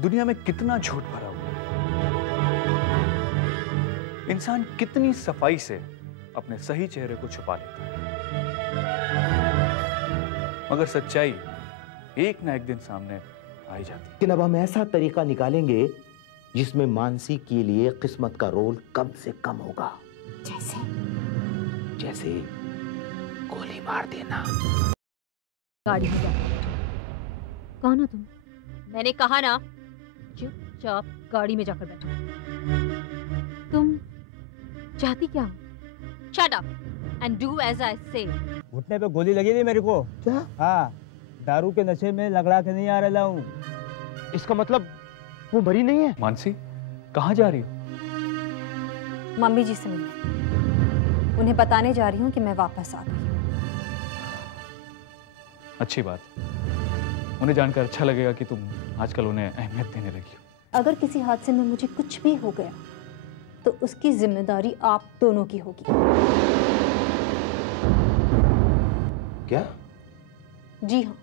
दुनिया में कितना झूठ भरा हुआ है। इंसान कितनी सफाई से अपने सही चेहरे को छुपा लेता है, मगर सच्चाई एक ना एक दिन सामने आ ही जाती है। लेकिन अब हम ऐसा तरीका निकालेंगे जिसमें मानसी के लिए किस्मत का रोल कम से कम होगा। जैसे गोली मार देना। गाड़ी में जा। कौन हो तुम? मैंने कहा ना, चुपचाप गाड़ी में जाकर बैठो। तुम चाहती क्या हो? Shut up and do as I say. घुटने पे गोली लगी थी मेरे को। क्या? हाँ, दारू के नशे में लगड़ा के नहीं आ रहा हूँ। इसका मतलब वो मरी नहीं है? मानसी, कहाँ जा रही हो? मम्मी जी से मिलने। उन्हें बताने जा रही हूँ कि मैं वापस आ गई हूँ। अच्छी बात। उन्हें जानकर अच्छा लगेगा कि तुम आजकल उन्हें अहमियत देने लगी हो। अगर किसी हादसे में मुझे कुछ भी हो गया तो उसकी जिम्मेदारी आप दोनों की होगी। क्या? जी हाँ।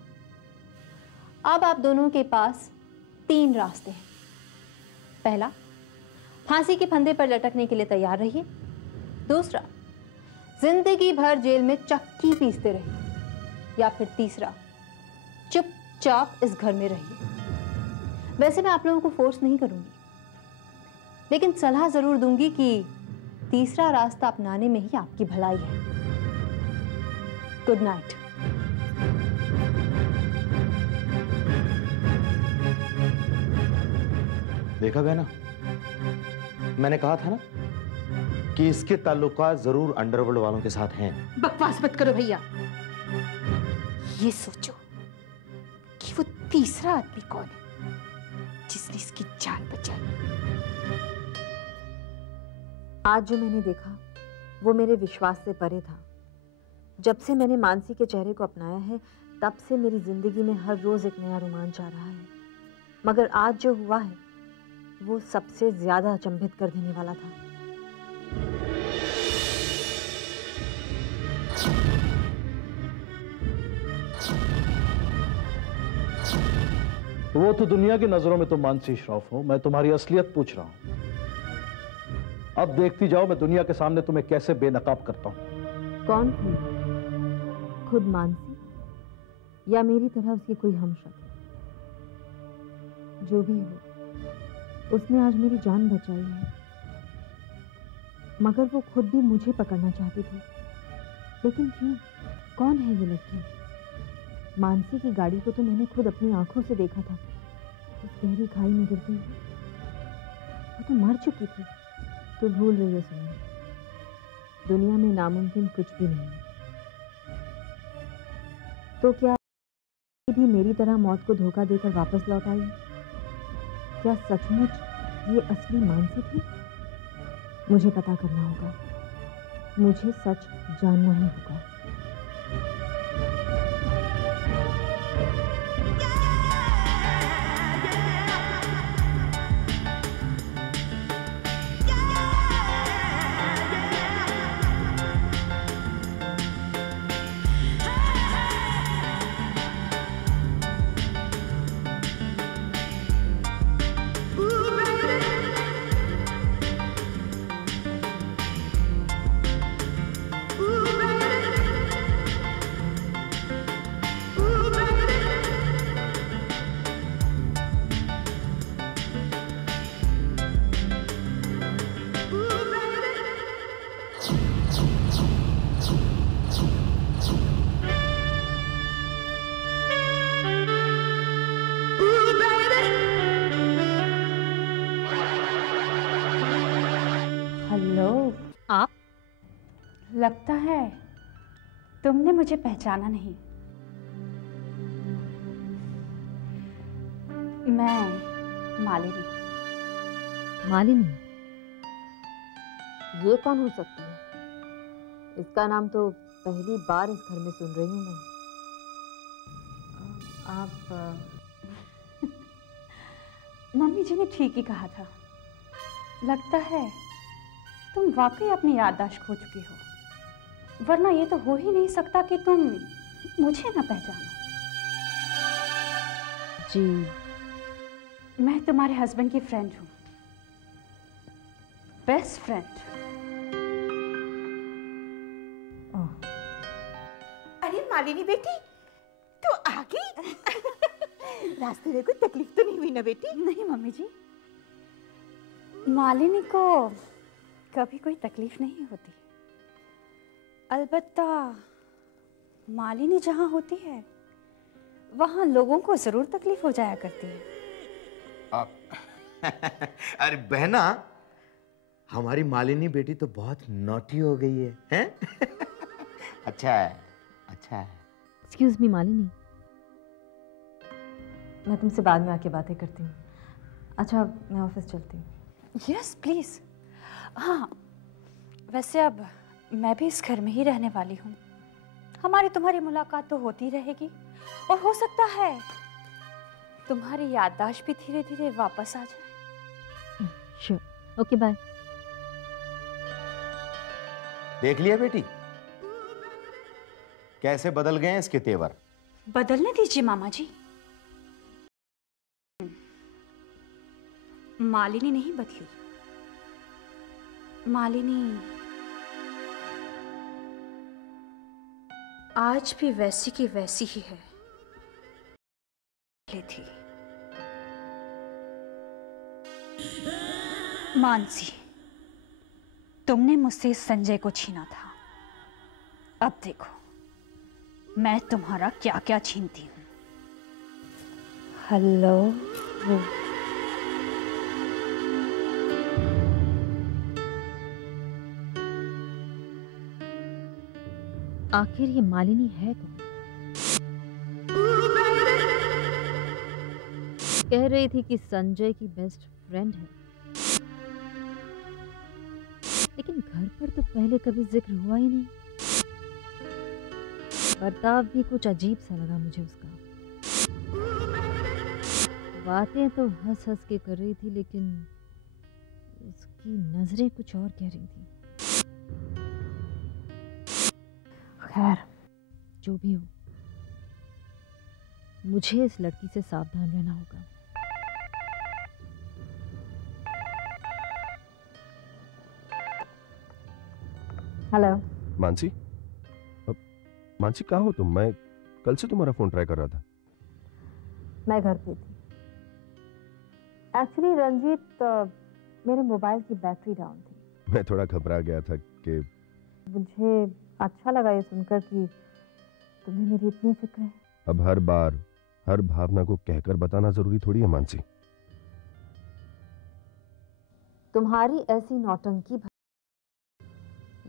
अब आप दोनों के पास 3 रास्ते हैं। पहला, फांसी के फंदे पर लटकने के लिए तैयार रहिए। दूसरा, जिंदगी भर जेल में चक्की पीसते रहिए। या फिर तीसरा, चुपचाप इस घर में रहिए। वैसे मैं आप लोगों को फोर्स नहीं करूंगी, लेकिन सलाह जरूर दूंगी कि तीसरा रास्ता अपनाने में ही आपकी भलाई है। Good night. देखा गया ना, मैंने कहा था ना कि इसके ताल्लुकात जरूर अंडरवर्ल्ड वालों के साथ हैं। बकवास मत करो भैया। ये सोचो कि वो तीसरा आदमी कौन है जिसने इसकी जान बचाई। आज जो मैंने देखा वो मेरे विश्वास से परे था। जब से मैंने मानसी के चेहरे को अपनाया है, तब से मेरी जिंदगी में हर रोज एक नया रोमांच आ रहा है। मगर आज जो हुआ है वो सबसे ज्यादा अचंभित कर देने वाला था। वो तो दुनिया की नजरों में तुम मानसी श्रॉफ हो, मैं तुम्हारी असलियत पूछ रहा हूं। अब देखती जाओ मैं दुनिया के सामने तुम्हें कैसे बेनकाब करता हूं। कौन थी? खुद मानसी या मेरी तरह उसकी कोई हमशक्ल? जो भी हो, उसने आज मेरी जान बचाई है। मगर वो खुद भी मुझे पकड़ना चाहती थी, लेकिन क्यों? कौन है ये लड़की? मानसी की गाड़ी को तो मैंने खुद अपनी आंखों से देखा था, उस गहरी खाई में गिरती हुई। वो तो मर चुकी थी। तो भूल रही है सुमन, दुनिया में नामुमकिन कुछ भी नहीं है। तो क्या भी मेरी तरह मौत को धोखा देकर वापस लौट आई? क्या सचमुच ये असली मानसी थी? मुझे पता करना होगा। मुझे सच जानना ही होगा। आप? लगता है तुमने मुझे पहचाना नहीं। मैं मालिनी। मालिनी? ये कौन हो सकती है? इसका नाम तो पहली बार इस घर में सुन रही हूँ मैं। आप मम्मी जी ने ठीक ही कहा था। लगता है तुम वाकई अपनी याददाश्त खो चुकी हो, वरना ये तो हो ही नहीं सकता कि तुम मुझे ना पहचानो। जी, मैं तुम्हारे हस्बैंड की फ्रेंड हूँ, बेस्ट फ्रेंड। अरे मालिनी बेटी, तो आ गई? रास्ते में कोई तकलीफ तो नहीं हुई ना बेटी? नहीं मम्मी जी, मालिनी को कभी कोई तकलीफ नहीं होती। अलबत्ता मालिनी जहाँ होती है वहाँ लोगों को जरूर तकलीफ हो जाया करती है। अरे बहना, हमारी मालिनी बेटी तो बहुत नॉटी हो गई है, हैं? अच्छा है, अच्छा है। एक्सक्यूज मी मालिनी, मैं तुमसे बाद में आके बातें करती हूँ। अच्छा मैं ऑफिस चलती हूँ। Yes please. हाँ, वैसे अब मैं भी इस घर में ही रहने वाली हूँ। हमारी तुम्हारी मुलाकात तो होती रहेगी और हो सकता है तुम्हारी याददाश्त भी धीरे धीरे वापस आ जाए। Sure, okay bye. देख लिया बेटी, कैसे बदल गए हैं इसके तेवर। बदलने दीजिए मामा जी। मालिनी नहीं बदली, मालिनी आज भी वैसी की वैसी ही है थी। मानसी, तुमने मुझसे संजय को छीना था, अब देखो मैं तुम्हारा क्या क्या छीनती हूँ। हेलो आखिर ये मालिनी है कौन? कह रही थी कि संजय की बेस्ट फ्रेंड है, लेकिन घर पर तो पहले कभी जिक्र हुआ ही नहीं। बर्ताव भी कुछ अजीब सा लगा मुझे उसका। बातें तो हंस हंस के कर रही थी, लेकिन उसकी नजरें कुछ और कह रही थी। खैर जो भी हो, मुझे इस लड़की से सावधान रहना होगा। हेलो मानसी, मानसी कहाँ हो तुम? मैं कल से तुम्हारा फोन ट्राई कर रहा था। मैं घर पे थी। एक्चुअली रंजीत, मेरे मोबाइल की बैटरी डाउन थी। मैं थोड़ा घबरा गया था कि मुझे अच्छा लगा ये सुनकर कि तुम्हें मेरी इतनी फिक्र है। अब हर बार हर भावना को कहकर बताना जरूरी थोड़ी है मानसी। तुम्हारी ऐसी नौटंकी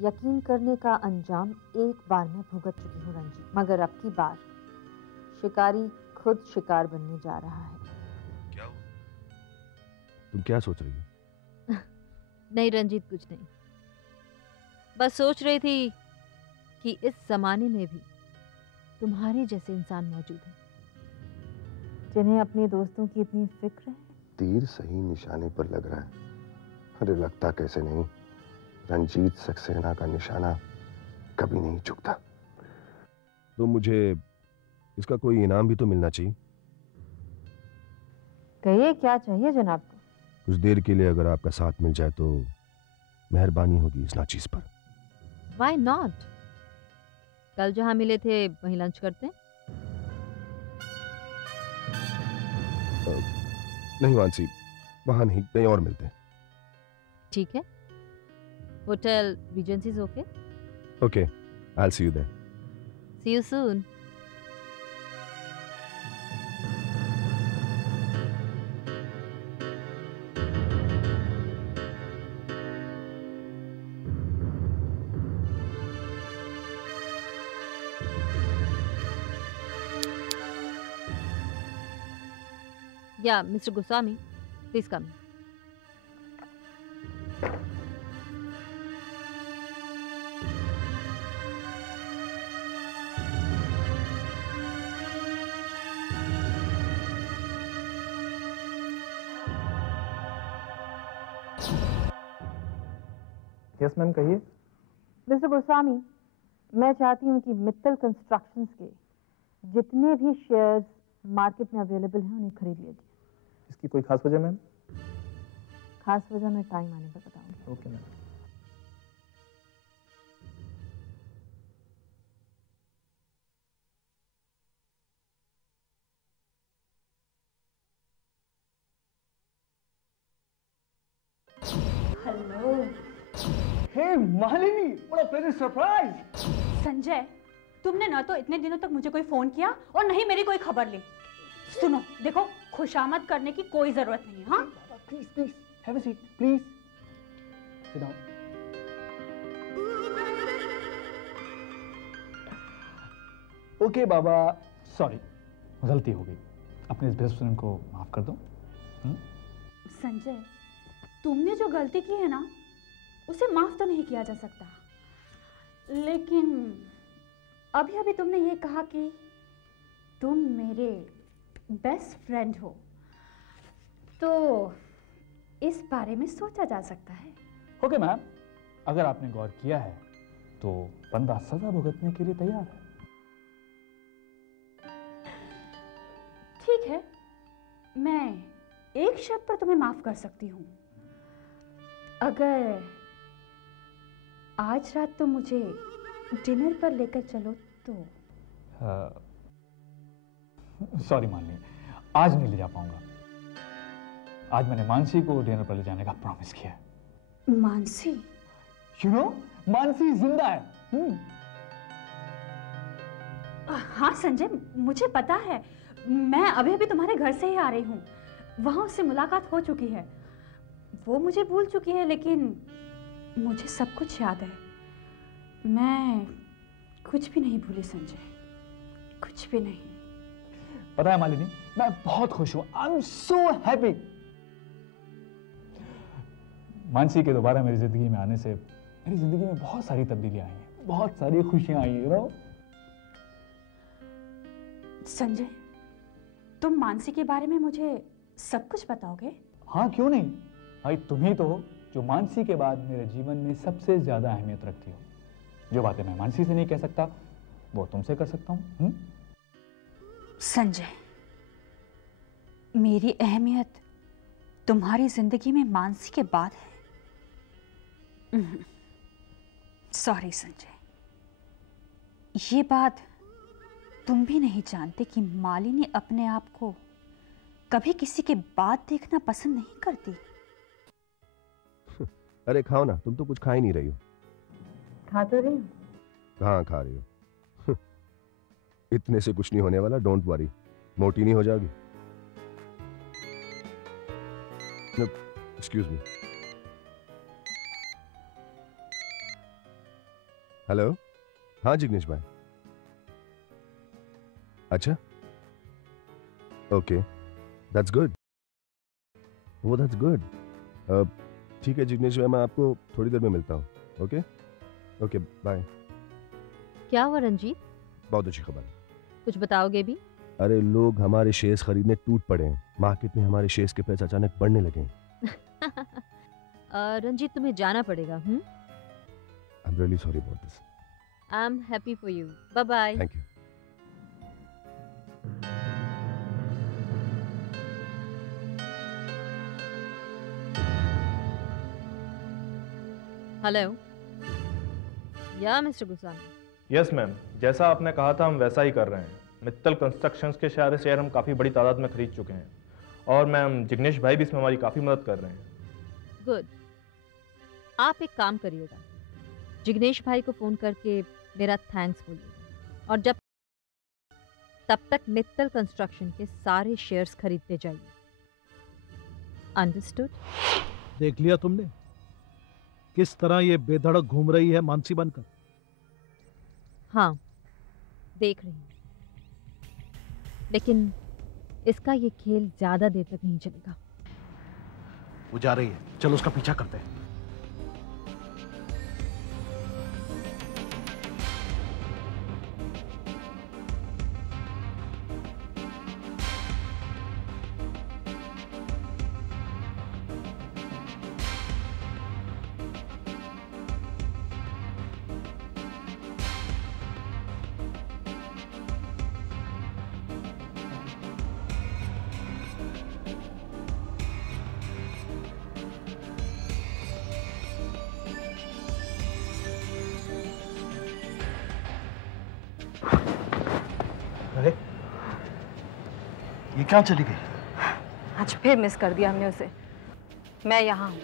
यकीन करने का अंजाम एक बार में भुगत चुकी हूँ रंजीत, मगर अब की बार शिकारी खुद शिकार बनने जा रहा है। क्या हुआ? तुम क्या सोच रही हो? नहीं रंजीत, कुछ नहीं, बस सोच रही थी कि इस जमाने में भी तुम्हारे जैसे इंसान मौजूद हैं जिन्हें अपने दोस्तों की इतनी फिक्र है। तीर सही निशाने पर लग रहा है। अरे लगता कैसे नहीं, रंजीत सक्सेना का निशाना कभी नहीं चुकता। तो मुझे इसका कोई इनाम भी तो मिलना चाहिए। कहिए क्या चाहिए जनाब को? कुछ देर के लिए अगर आपका साथ मिल जाए तो मेहरबानी होगी इस नाचीज पर। Why not? कल जहां मिले थे वहीं लंच करते हैं। नहीं मानसी, वहां नहीं, कहीं और मिलते हैं। ठीक है, hotel Regency is okay. Okay, I'll see you there. See you soon. Yeah, Mr. Goswami, please come. Yes ma'am, कहिए। मिस्टर गोस्वामी, मैं चाहती हूँ कि मित्तल कंस्ट्रक्शंस के जितने भी शेयर्स मार्केट में अवेलेबल हैं उन्हें खरीद लीजिए। इसकी कोई खास वजह मैम? खास वजह मैं टाइम आने पर बताऊंगी। Okay ma'am. Hello hey Malini, what a pleasant surprise. Sanjay, तुमने ना तो इतने दिनों तक मुझे कोई फोन किया और नहीं मेरी कोई खबर ली। सुनो, देखो, खुशामद करने की कोई जरूरत नहीं है। हाँ, please please have a seat please. Sit down. Okay Baba, sorry, गलती हो गई। अपने इस बेस्ट फ्रेंड को माफ कर दो। संजय, तुमने जो गलती की है ना, उसे माफ तो नहीं किया जा सकता, लेकिन अभी अभी तुमने ये कहा कि तुम मेरे बेस्ट फ्रेंड हो, तो इस बारे में सोचा जा सकता है। ओके मैम, अगर आपने गौर किया है तो बंदा सजा भुगतने के लिए तैयार है। ठीक है, मैं एक शर्त पर तुम्हें माफ कर सकती हूँ। अगर आज रात तुम मुझे डिनर पर लेकर चलो तो। सॉरी माननी, आज नहीं ले जा पाऊंगा। आज मैंने मानसी को डिनर पर ले जाने का प्रॉमिस किया है। मानसी? यू नो, मानसी जिंदा है। हाँ संजय, मुझे पता है। मैं अभी अभी तुम्हारे घर से ही आ रही हूँ। वहाँ उससे मुलाकात हो चुकी है। वो मुझे भूल चुकी है, लेकिन मुझे सब कुछ याद है। मैं कुछ भी नहीं भूली संजय, कुछ भी नहीं। पता है मालिनी, मैं बहुत खुश हूं। I am so happy. Mansi के दोबारा मेरी जिंदगी में आने से मेरी जिंदगी में बहुत सारी तब्दीलियां आई हैं, बहुत सारी खुशियां आई हैं, यू नो। संजय, तुम मानसी के बारे में मुझे सब कुछ बताओगे? हाँ, क्यों नहीं भाई, तुम ही तो हो जो मानसी के बाद मेरे जीवन में सबसे ज्यादा अहमियत रखती हो। जो बातें मैं मानसी से नहीं कह सकता, वो तुमसे कर सकता हूँ। संजय, मेरी अहमियत तुम्हारी जिंदगी में मानसी के बाद है। सॉरी संजय, ये बात तुम भी नहीं जानते कि मालिनी अपने आप को कभी किसी के बाद देखना पसंद नहीं करती। अरे खाओ ना, तुम तो कुछ खा ही नहीं रही हो। खा तो रही हूँ। कहाँ खा रही हो? इतने से कुछ नहीं होने वाला, डोंट वरी, मोटी नहीं हो जाओगी। Excuse me. हेलो, हाँ जिग्नेश भाई। अच्छा, ओके, दैट्स गुड। वो दैट्स गुड। ठीक है जिग्नेश भाई, मैं आपको थोड़ी देर में मिलता हूँ। Okay okay, bye. क्या हुआ रंजीत, बहुत अच्छी खबर है। कुछ बताओगे भी? अरे लोग हमारे शेयर्स खरीदने टूट पड़े हैं। मार्केट में हमारे शेयर्स के प्राइस अचानक बढ़ने लगे हैं। रंजीत, तुम्हें जाना पड़ेगा। I am really sorry about this. I am happy for you. Bye bye. Thank you. Hello, या मिस्टर गुसानी। यस मैम, जैसा आपने कहा था हम वैसा ही कर रहे हैं। मित्तल कंस्ट्रक्शंस के सारे शेयर हम काफ़ी बड़ी तादाद में खरीद चुके हैं, और मैम जिग्नेश भाई भी इसमें हमारी काफ़ी मदद कर रहे हैं। गुड। आप एक काम करिएगा, जिग्नेश भाई को फ़ोन करके मेरा थैंक्स बोलिएगा, और तब तक मित्तल कंस्ट्रक्शन के सारे शेयर्स खरीदते जाइए। अंडरस्टूड? देख लिया तुमने किस तरह ये बेधड़क घूम रही है मानसी बनकर? हाँ, देख रही हूँ, लेकिन इसका ये खेल ज्यादा देर तक नहीं चलेगा। वो जा रही है, चलो उसका पीछा करते हैं। ये क्या चली गई? आज फिर मिस कर दिया हमने उसे। मैं यहाँ हूँ।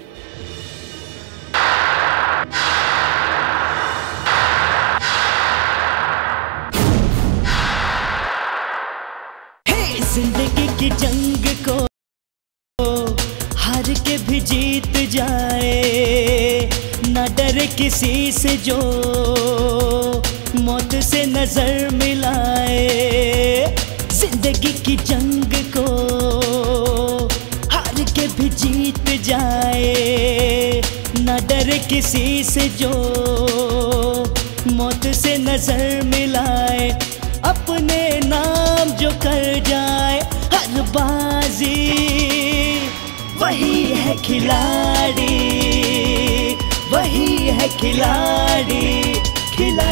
जिंदगी की जंग को हार के भी जीत जाए, ना डरे किसी से जो मौत से नजर मिलाए। जिंदगी की जंग को हार के भी जीत जाए, ना डरे किसी से जो मौत से नजर मिलाए। अपने नाम जो कर जाए हर बाजी, वही है खिलाड़ी, वही है खिलाड़ी।